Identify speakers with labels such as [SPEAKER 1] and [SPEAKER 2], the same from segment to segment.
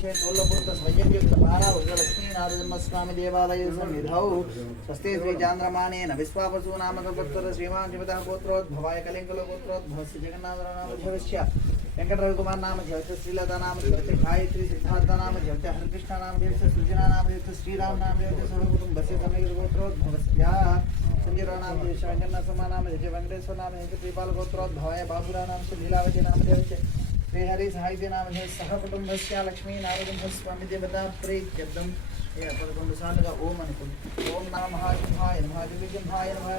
[SPEAKER 1] प्रदेशे चोल्लपुरस्वयंयुक्तपाराभुजलक्ष्मीनारजन्मस्वामिदेवालये सन्निधौ स्वस्ते श्रीचान्द्रमानेन विश्वावसूनाम तत्तर श्रीमान् शिवतः गोत्रोद्भवाय कलिङ्गलगोत्रोद्भवस्य जगन्नाथनामध्यवस्य नाम जयते श्रीलता नाम गायत्री सिद्धार्थ नाम जयते हरिकृष्ण नाम नाम जयते श्रीराम नाम जयते सर्वकुटुम्बस्य समेकिरगोत्रोद्भवस्य संजीरा नाम जयते शङ्करनाथ समा नाम बाबुरा नाम से लीलावती नाम जयते నామ జవత శ్రీపాల గోత్రోద్భవాయ బాబురా నామ లీలావతి నామ జవత శ్రీహరి సాహిత్య నామ సహ కుటుంబస్య లక్ష్మీ నారసింహ స్వామి దేవత ప్రీత్యర్థం ఏ పదకొండు సార్లుగా ఓం అనుకుంది ఓం నమ మహాసింహాయ నమ దివ్యసింహాయ నమ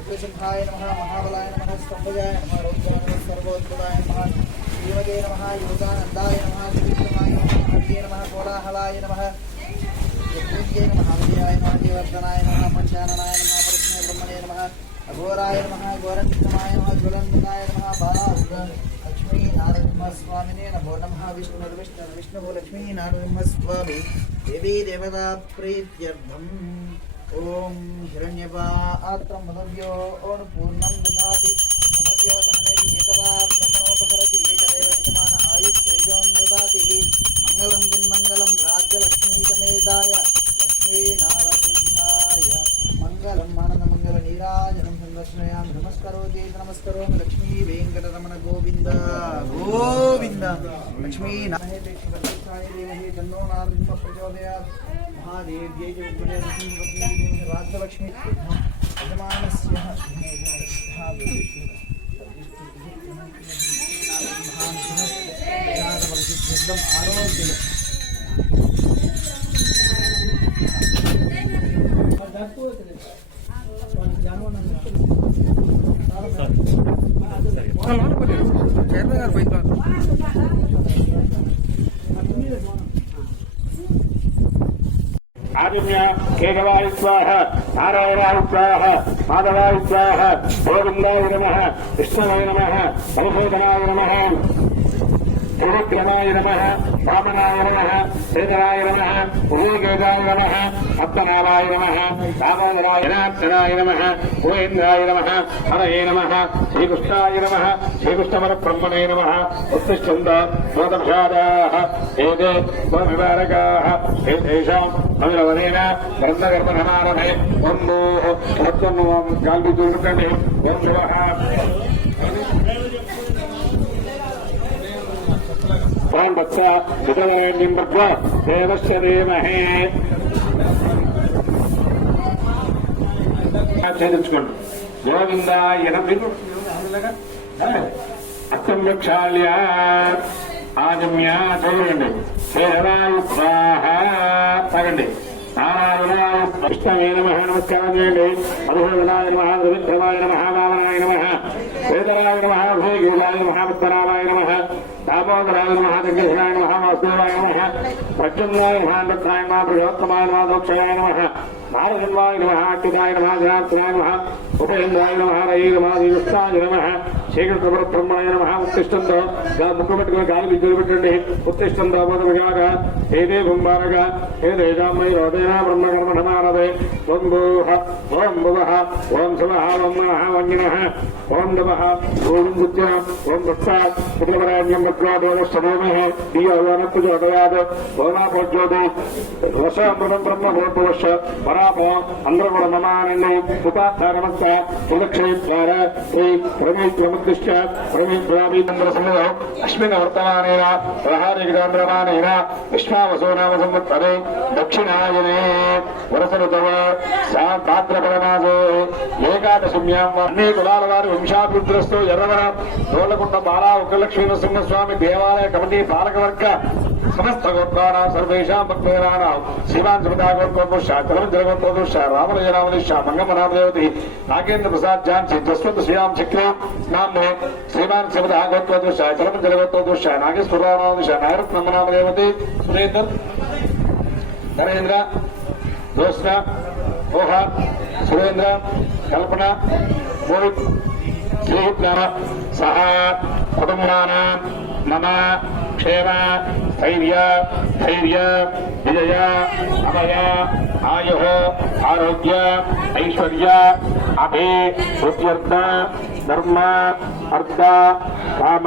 [SPEAKER 1] ఉగ్రసింహాయ నమ మహాబలాయ నమ స్తంభజాయ నమ రౌద్రాయ నమ సర్వోద్భవాయ నమ శ్రీమతే నమ యోగానందాయ నమ శ్రీకృష్ణాయ నమ హరియ నమ నమ యజ్ఞే నమ విజయాయ అఘోరాయ నమ ఘోరంకమాయ లక్ష్మీ నారసింహస్వామినే నమో నమ విష్ణు విష్ణు విష్ణు లక్ష్మీ నారసింహస్వామి దేవీ దేవతా ప్రీత్యర్థం ఓం హిరణ్యపాత్రం ఓం పూర్ణం దాతి ఏకదా ఏకదేవ యజమాన ఆయుష్ తేజోం దదాతి మంగళం దిన్మంగళం రాజ్యలక్ష్మీ సమేతాయ లక్ష్మీ నారసింహాయ మంగళం ఆనంద మంగళ నీరాజనం నమస్కరోతి నమస్కరోమి లక్ష్మీ వెంకటరమణ గోవింద. గోవింద. లక్ష్మీ తన్నో నారసింహ ప్రచోదయాత్ మహాదేవ్యై రాజ్యలక్ష్మీ యజమానస్య ఆరోగ్య
[SPEAKER 2] ஆதிமியா கேகவாய் சுவாக
[SPEAKER 3] நாராயணாய் சுவாக மாதவாய் சுவாக கோவிந்தாய நம விஷ்ணுவாய நம மனுசூதனாய நம నమ నమ వామనాయ నమ శ్రీధరాయ నమ ఉదయగేదాయ నమ అత్తనామాయ నమ దామోదరాయ నాథనాయ నమ గోవిందాయ నమ హరయే నమ శ్రీకృష్ణాయ నమ శ్రీకృష్ణమర బ్రహ్మణే నమ ఉత్తిష్టంద మోదభ్యాదాః ఏదే వివారకాः ఏషాం మంగళవరేణ బ్రహ్మగర్భనమారభే ఓం భూః భక్తం గాల్బి చూడండి ఓం శివ ఓం భక్త వితరవేణ్యం భక్వ దేవస్య ధీమహే. ఛేదించుకోండి గోవిందాయ మీరు అత్తం చదవండి. హేరాయ స్వాహ తాగండి. నమ. నమస్కారం చేయండి. మధుసూదనాయ నమ. రవిద్రమాయ నమ. వామనాయ నమ. వేదరాయ నమ భూగీలాయ నమ ఉత్తరాయ నమ దామోదరాయ నమ దగ్గరాయ నమ వాసుదేవాయ నమ ప్రత్యుమ్నాయ నమ దత్తాయ నమ బృహత్తమాయ నమ దోక్షాయ నమ నారసింహాయ నమ అట్టుకాయ నమ జనార్దనాయ నమ ఉపేంద్రాయ నమ హరయ నమ దీవస్థాయ నమ శ్రీకృష్ణ బ్రహ్మణాయ నమ ఉత్తిష్టంతో ముక్కు పెట్టుకుని గాలి బిజ్జలు పెట్టండి. ఉత్తిష్టంతో బోధముగా ఏదే బొంబారగా ఏదేజామై రోదయ బ్రహ్మకర్మ నమారదే ఓం భూహ ఓం భువః ఓం శివః ఓం నమః వంజిన ఓం నమ ఓం బుద్ధ్య ఓం భక్త పుత్రవరాజ్యం భక్త్వా దేవశ్చమోమే దీయవనత్తు జోదయాద్. ఓమాపోజ్యోతి వశామృతం బ్రహ్మ భూర్భువశ. పరాప అందరూ అందరగుణ మమానండి ఉపాధ నమస్త ఉదక్షేత్వార శ్రీ ప్రమేత్వముద్దిశ్య ప్రమేత్వాభీతంద్ర సన్నిధౌ అస్మిన్ వర్తమానేన ప్రహారికాంధ్రమానేన విశ్వావసో నామ సంవత్సరే దక్షిణాయనే వరసరుతవ సా భాద్రపదమాసే ఏకాదశమ్యాం అన్ని కులాల వారి వంశాభివృద్ధిస్తూ ఎర్రవర తోళ్ళకుంట బాలా ఉగ్రలక్ష్మీ నరసింహస్వామి దేవాలయ కమిటీ పాలకవర్గ సమస్త గోత్రాణం సర్వేషాం భక్తేనాం శ్రీమాన్ సుమతా గోత్రోదుష కులమంజల గోత్రోదుష రామలయ రామలిష మంగమనామదేవతి నాగేంద్ర ప్రసాద్ ఝాన్సీ జస్వంత్ శ్రీరామ్ చక్రే నామ్నే శ్రీమాన్ సుమతా గోత్రోదుష కులమంజల గోత్రోదుష నాగేశ్వరరామదిష నాయరత్న నామదేవతి సురేందర్ నరేంద్ర జ్యోత్స్న మోహ సురేంద్ర కల్పన మోహిత్ శ్రీహిత్నామ సహా కుటుంబానాం మమ క్షేమ స్థైర్య ధైర్య విజయ అభయ ఆయు ఆరోగ్య ఐశ్వర్య అభి బుద్ధ్యర్థ ధర్మ అర్థ కామ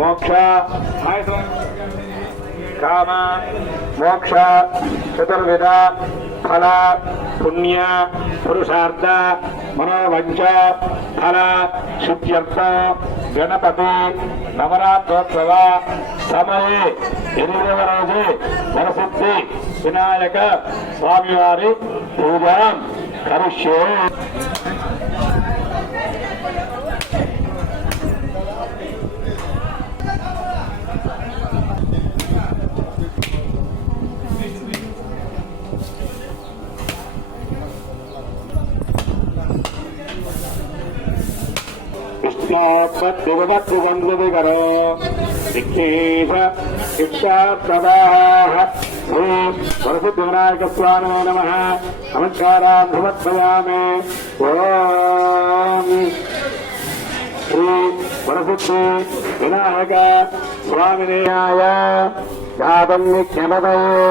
[SPEAKER 3] మోక్ష కామ మోక్ష చతుర్విధ ఫల పుణ్య పురుషార్థ మనోవంచ ఫల శుద్ధ్యర్థ గణపతి నవరాత్రోత్సవ సమయే ఎనిమిదవ రోజు వరసిద్ధి వినాయక స్వామివారి పూజ కరుష్యే। విష్ణోత్పత్తివత్తిగంధువికరో విఘ్నేశ శిక్షాప్రదాః శ్రీ సరస్వతి వినాయక స్వామి నమ నమస్కారాన్ సమర్పయామి ఓం శ్రీ సరస్వతి వినాయక స్వామినేయాయ జాతం నిక్షమతయో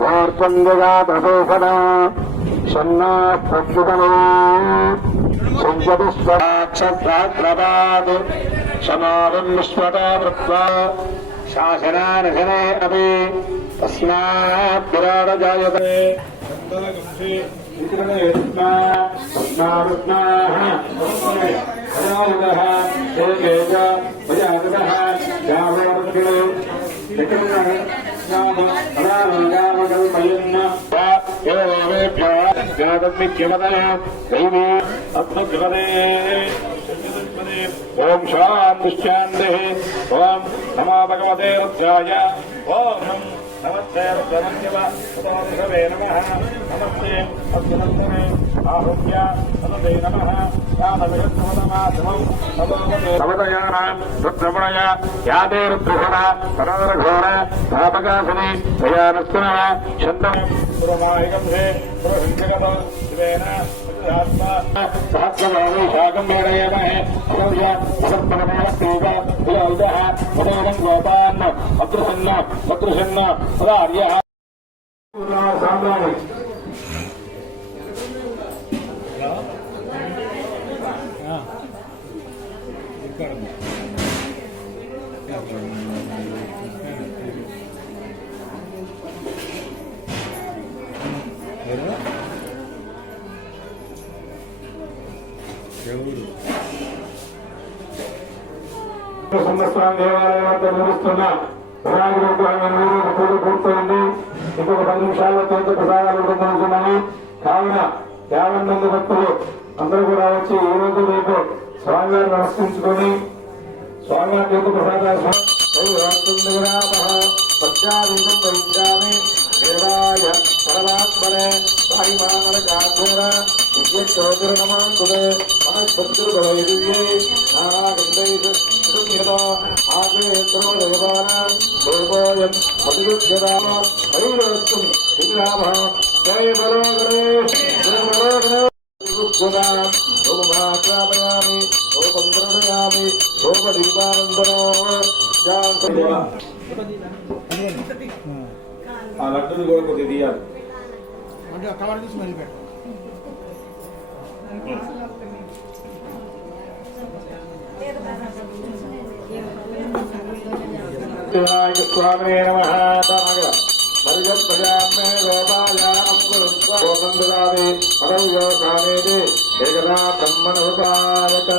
[SPEAKER 3] దైవీ శక్తిరస్తమః సత్కర్మానుభూత్యః వార్పంగజాతోషణ షన్నా వృత్వా శాసనానశనే జాయతే ఓం నమో భగవతే రుద్రాయ ఓం నమస్తే రుద్రమన్యవే నమ నమస్తే అద్భుతమే ఆహుత్య నమతే నమ రుద్రమణయ యాదే రుద్రఘన సరదరఘోర పాపకాసని భయానస్తున చందం పురమాయగంధే పురహింసగతో శివేన सहस्रवाणी शाकं वेणयमहे सर्वमेवः उदयनं गोपान् अग्रसन्न अग्रसन्न उदार्यः साम्राणि భద్రసన్న దేవాలయం వద్ద నిర్మిస్తున్న పూజ పూర్తయింది. ఇంకొక పది నిమిషాల్లో తొంత ప్రసాదాలు పొందుతున్నాయి కావున యాభై మంది భక్తులు అందరూ కూడా వచ్చి ఈ రోజు రేపు స్వామివారిని నమస్కరించుకొని స్వామివారి యొక్క ప్రసాదాలు దేవాయ పరమాత్మనే వాయుమానరకాధర విద్యోతిర్నమాంతుదే మనస్పత్రుభవైదివ్యే నానాగంధైర్యత ఆగ్నేయత్రోదయమాన పూర్వోయం మధురుద్యదామ హరిరస్తం విగ్రామ జయ బలో గణేష్ జయ బలో గణేష్ ఓమాక్రామయామి ఓపంద్రయామి ఓపదీపానందనో ఆ లడ్డుని కూడా కొద్దిగా తీయాలి
[SPEAKER 2] అంటే కవర్ తీసి మళ్ళీ పెట్టు
[SPEAKER 3] శివాయ స్వామి నమ మరుగ ప్రజామే గోపాయాం గోపందురాది పరవ్యో కామేది ఏకదా బ్రహ్మణోపాయక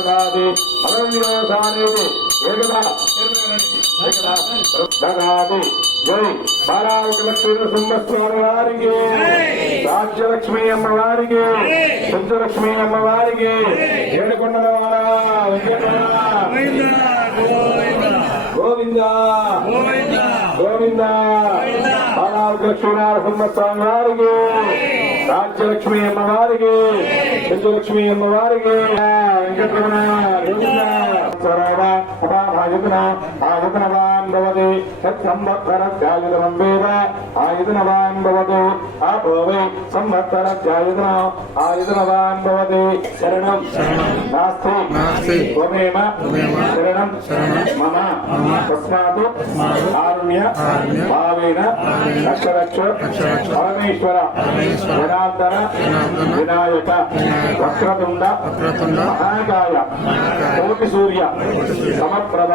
[SPEAKER 3] స్వామంతదాది పరవ్యో సానేది. ఏకదా? ఏకదా? దదాది జై బాలావకలక్ష్మీ సింహస్వామి వారికి రాజ్యలక్ష్మి అమ్మవారికి. వారికి అమ్మవారికి. అమ్మ ఏడుకొండల గోవింద. గోవింద. వారికి రాజ్యలక్ష్మి అమ్మవారికి వారికి అమ్మవారికి వెంకటరమణ గోవింద స్వరావ ఉపాభాయుతన భాయుతనవాన్ త్వమేవ
[SPEAKER 2] త్వమేవ.
[SPEAKER 3] శరణం
[SPEAKER 2] శరణం.
[SPEAKER 3] మమ
[SPEAKER 2] మమ.
[SPEAKER 3] తస్మాత్
[SPEAKER 2] తస్మాత్
[SPEAKER 3] కారుణ్య
[SPEAKER 2] కారుణ్య
[SPEAKER 3] భావేన
[SPEAKER 2] భావేన
[SPEAKER 3] రక్ష రక్ష
[SPEAKER 2] రక్ష రక్ష
[SPEAKER 3] పరమేశ్వర
[SPEAKER 2] పరమేశ్వర
[SPEAKER 3] జనార్దన
[SPEAKER 2] జనార్దన
[SPEAKER 3] వినాయక
[SPEAKER 2] వినాయక
[SPEAKER 3] వక్రతుండ మహాకాయ కోటి సూర్య సమప్రభ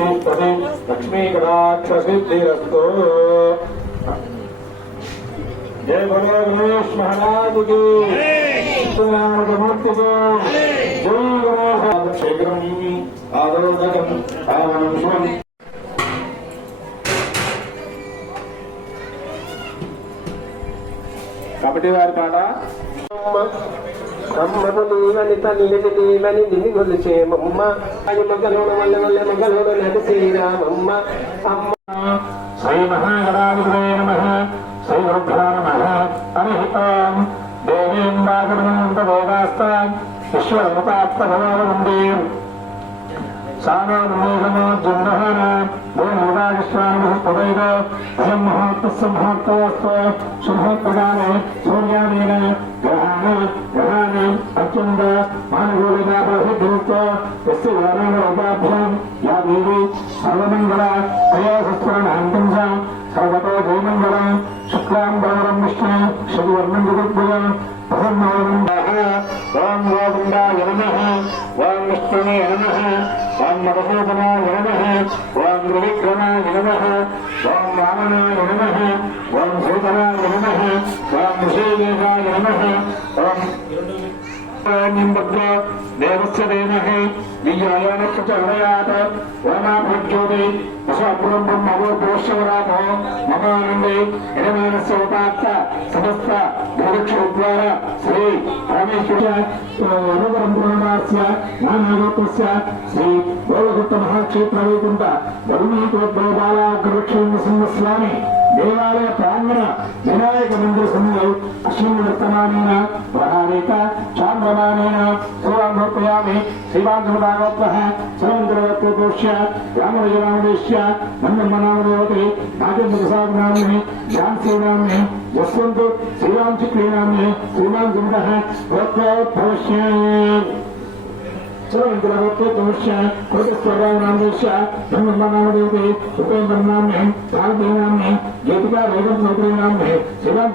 [SPEAKER 3] కేంద్రయే ప్రతిదీప్తది లక్ష్మీకటాక్ష సిద్ధిరస్తో జయ బలో గణేష్ మహారాజ్ వారి పాట.
[SPEAKER 4] అమ్మను నీవని తల్లికి నీవని నిన్ను కొలిచేమమ్మ అది మగలోడు వల్ల వల్ల మగలోడు నది అమ్మ.
[SPEAKER 3] శ్రీ మహాగణాధిపతే నమ. శ్రీ గురుభ్యో నమ. హరి ఓం దేవీం వాగమనంత వేదాస్తాం सानोर्मेघनो जन्महर देवराजस्वामिः तदैव अयं महात्मस्य महत्त्वस्व शुभप्रदाने सूर्यानेन ग्रहाणि ग्रहाणि अत्यन्त सर्वतो जयमङ्गला शुक्लाम्बरं विष्णु श्रीवर्णं जगद्वयं प्रसन्नानं గోవిందాయ నమః ఓం విష్ణునే నమః ఓం మధుసూదనాయ నమః ఓం త్రివిక్రమాయ నమః ఓం వామనాయ నమః ఓం సూదనాయ నమః ఓం ఋషికేశాయ నమః ఓం నింబద్ర దేవస్య దేమహే దివ్యాయానక్షరయాత ఓమాభ్యోతి దశాపురం బ్రహ్మవోర్భోషవరామో మమానందే యజమానస్య ఉపాత్త సమస్త భోగక్ష ఉద్వార శ్రీ పరమేశ్వర పురాణాస్య నానాగోపస్య శ్రీ గోలగుట్ట మహాక్షేత్ర వైకుంఠ వరుణీకోద్భవ బాలాగ్రలక్ష్మీ సింహస్వామి దేవాలయ ప్రాంగణ వినాయక మందిర సమయంలో అశ్విని వర్తమానేన ప్రహారేత చాంద్రమానేన सर्वान् समर्पयामि श्रीवान्तभागवतः सर्वन्तर्गतोष रामरजनामदेश्य नन्दमनामदेवते नागेन्द्रप्रसादनाम्ने ज्ञानसेनाम्ने यस्वन्तु श्रीरांसिक्रीणाम्ने श्रीमान् गुरुः भवत्वभवश्य నామ్ని శ్రీమాన్ గుండ గోత్రోద్భవశ్య శ్రీమంత్రవత్వోష్య కోటేశ్వరరామదేశ్య నమ్మనామదేవతే ఉపేంద్ర నామ్ని భారతీ నామ్ని గీతికా వేగం నౌకరీ నామ్ని శ్రీరామ్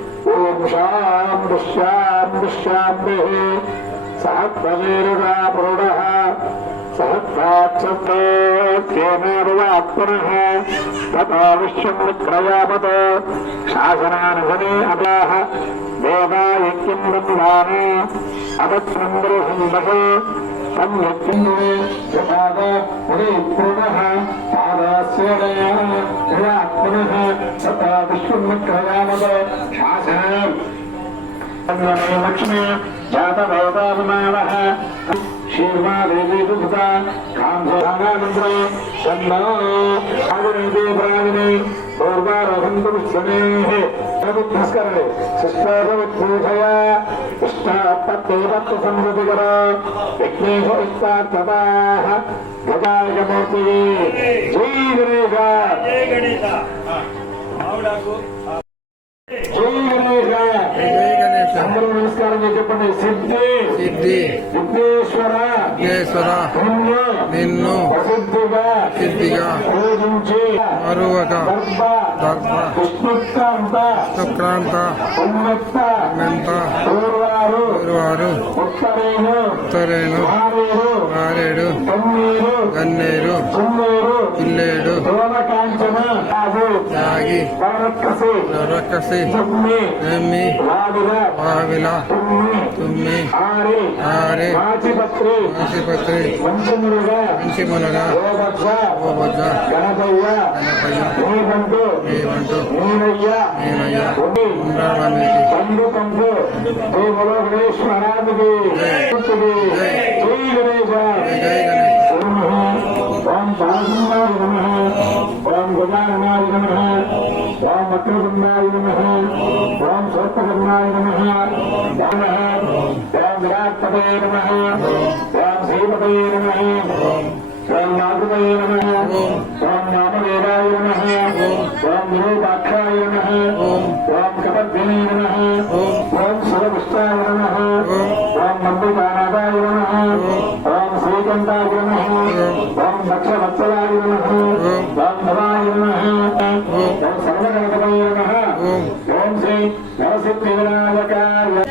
[SPEAKER 3] ॐ शां दुश्यां दुश्याम्भिः सहत्ववीरुणा पुरुणः सहत्वाक्षेमेवात्मनः ततो विश्वं विक्रयापत शासनानुगुणे अपाः देवायज्ञं ब्रह्माणे अपत्सन्दर्भं दश లక్ష్మీ జాతవేదాభిమానः శ్రీమాదేవీభూత కాంధోగానంద్రే చందో భాగవంతీ ప్రాణిని పూర్వారోహంతు స్వనేహ నమస్కారం సుష్మోదముద్భూషయ ఇష్టాత్మత్వత్వ సంవృతికర విఘ్నేశ ఇష్టార్థమా గజాయమూర్తి
[SPEAKER 5] జై గణేశ.
[SPEAKER 3] జై గణేశ. చేసి చెప్పండి సిద్ధి.
[SPEAKER 2] సిద్ధి.
[SPEAKER 3] విఘ్నేశ్వర
[SPEAKER 2] విఘ్నేశ్వర
[SPEAKER 3] నిన్ను.
[SPEAKER 2] నిన్ను.
[SPEAKER 3] ప్రసిద్ధిగా.
[SPEAKER 2] సిద్ధిగా.
[SPEAKER 3] పూజించి.
[SPEAKER 2] మరువక
[SPEAKER 3] విష్ణుక్రాంత.
[SPEAKER 2] సుక్రాంత
[SPEAKER 3] ఉన్నత పూర్వారు ఉత్తరేను.
[SPEAKER 2] ఉత్తరేను. रकसे
[SPEAKER 3] जमे
[SPEAKER 2] वाविला
[SPEAKER 3] तुम्हे
[SPEAKER 2] आरे
[SPEAKER 3] आशिपत्रे
[SPEAKER 2] वंशिमुनगा
[SPEAKER 3] ओ
[SPEAKER 2] भद्रा
[SPEAKER 3] गणपय्या।
[SPEAKER 2] हे
[SPEAKER 3] बंटो
[SPEAKER 2] नीनय्या
[SPEAKER 3] नीनय्या
[SPEAKER 2] बंधु
[SPEAKER 3] बंधु।
[SPEAKER 2] जय बोलो
[SPEAKER 3] गणेश
[SPEAKER 2] महाराज
[SPEAKER 3] की।
[SPEAKER 2] जय।
[SPEAKER 3] गणेश
[SPEAKER 2] ओम
[SPEAKER 3] गजाननाय
[SPEAKER 2] नमः।
[SPEAKER 3] పండు ఓం నమ. ఓం గజాననాయ నమ. నమ. ఓం నమ. ఓం నమ. ఓం నమ. ఓం నమ. ఓం నమ. ఓం కపద్వినే నమ. ఓం నమ. ఓం శ్రీకంఠాయ నమ ఓం దక్షవత్సలాయ నమ ఓం భవాయ ఓం సర్వగణపతయ
[SPEAKER 2] ఓం
[SPEAKER 3] శ్రీ నరసిద్ధి వినాయకాయ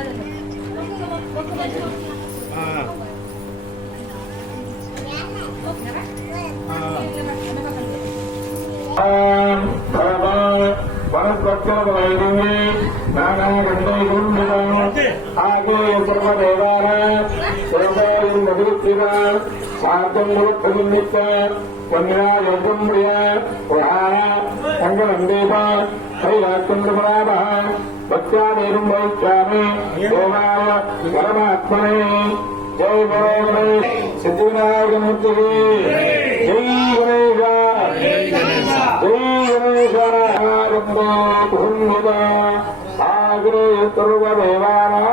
[SPEAKER 3] ఆగే సర్వదేవాన దేవాయం మధురుత్తివ సార్థం మురుత్తిమిత్త వన్యాయోగం ప్రియ ప్రహార మంగళం దేవ హరిరాత్మరాభ భక్త్యాదేవం వైత్యామి దేవాయ పరమాత్మనే జై బలో సిద్ధివినాయకమూర్తి జై గణేశ ఆగ్రే సర్వదేవానాం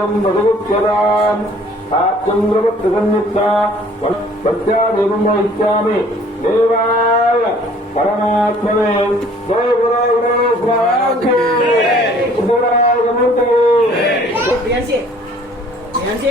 [SPEAKER 3] లోకోయం మధుముఖ్యదాన్ సాచంద్రవత్సన్యుక్త ప్రత్యాదేవం వహిష్యామి దేవాయ పరమాత్మనే. గురో గణేశ్వరాకి సిద్ధరాజమూర్తి
[SPEAKER 1] Bianci.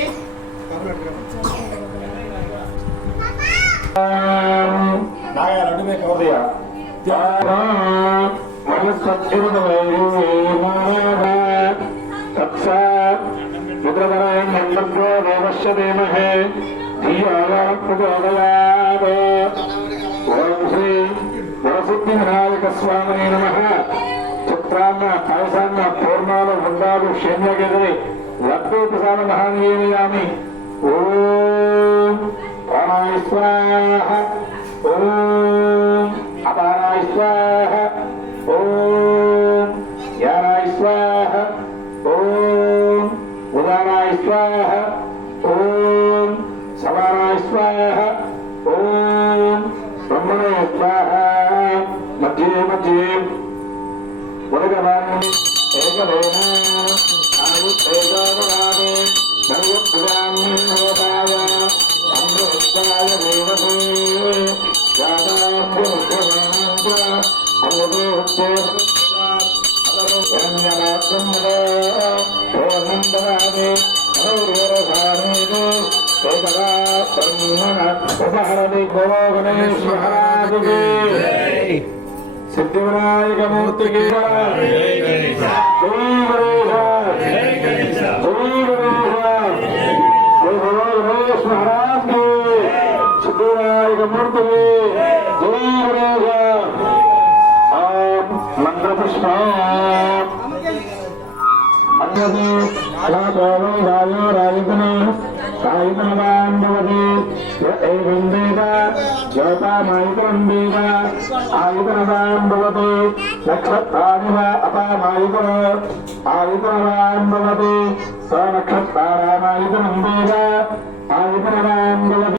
[SPEAKER 1] Bianci.
[SPEAKER 3] నాయ నడుమే కవదయా రుద్రధరాయ దేవస్య ధీమహే ధీయోగోదయాద్ ఓం శ్రీ వరసిద్ధి వినాయక స్వామి నమ. చిత్రాన్న కలసాన్న పూర్ణాలు ఉండాలు శూన్యగిరి లడ్డూ ప్రసాద ఓం ప్రాణాయ స్వాహ. ఓం అపారాయ స్వాహ. ఓం ఉదానాయ స్వాహ ఓం సమానాయ స్వాహ ఓం బ్రహ్మణే స్వాహ మధ్యే మధ్యే ఉదగవాన్ని ఏకదేన ఆయుర్వేదావగామి సర్వపురాణి నవతాయ అమృతాయ దేవతే జాతాంబుముఖ్యమానంద అమృతే సిద్ధివినాయకమూర్తికి సిద్ధివినాయక మహారాజ్కి జై గణేశ రాజో రాజితను సాయితనవాన్ భవతి ఏకం దేవ జ్యోతామాయితరం దేవ ఆయుతనవాన్ భవతి నక్షత్రానివ అపామాయితన ఆయుతనవాన్ భవతి స నక్షత్రారామాయితనం దేవ భవతి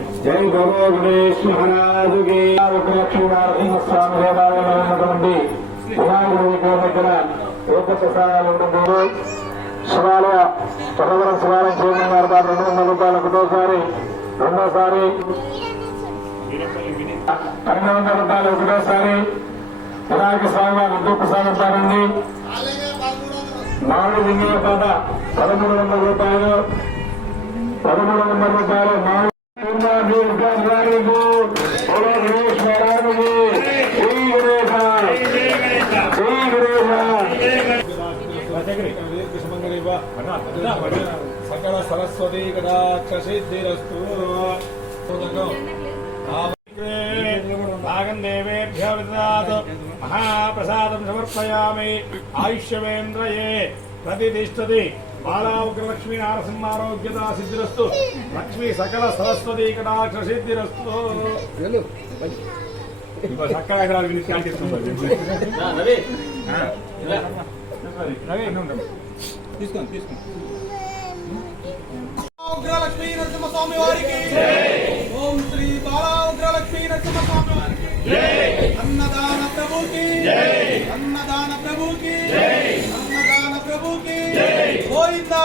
[SPEAKER 3] జై గౌరవ గణేష్ మహారాజుకి లక్ష్మీనారసింహస్వామి దేవాలయంలో ఉన్నటువంటి వినాయకుడి దగ్గర ఏక ఉంటుంది శివాలయ చదవరం శివాలయం చేయమన్నారు రెండు వందల రూపాయలు ఒకటోసారి రెండోసారి పన్నెండు వందల రూపాయలు ఒకటోసారి వినాయక స్వామి వారి ఉద్యోగ నాలుగు మామిడి వినియోగ పదమూడు వందల రూపాయలు పదమూడు వందల రూపాయలు మామిడి
[SPEAKER 6] సకల సరస్వతి కదాక్షసిద్ధిరస్తు నాగందేవేభ్య మహాప్రసాదం సమర్పయామి ఆయుష్యవేంద్రయే ప్రతిష్టతి. బాలాగ్రలక్ష్మీ నారసింహారోగ్యతా సిద్ధిరస్తు లక్ష్మీ సకల సరస్వతి కటాక్ష సిద్ధిరస్తు ఇంకో సకల ఎకరాలు విని స్కాన్ చేసుకుంటారు రవి. రవి తీసుకోండి తీసుకోండి.
[SPEAKER 7] ఉగ్రలక్ష్మీ నరసింహస్వామి వారికి. ఓం శ్రీ బాలా ఉగ్రలక్ష్మీ నరసింహస్వామి వారికి అన్నదాన ప్రభుకి. అన్నదాన ప్రభుకి. అన్నదాన ప్రభుకి. గోవిందా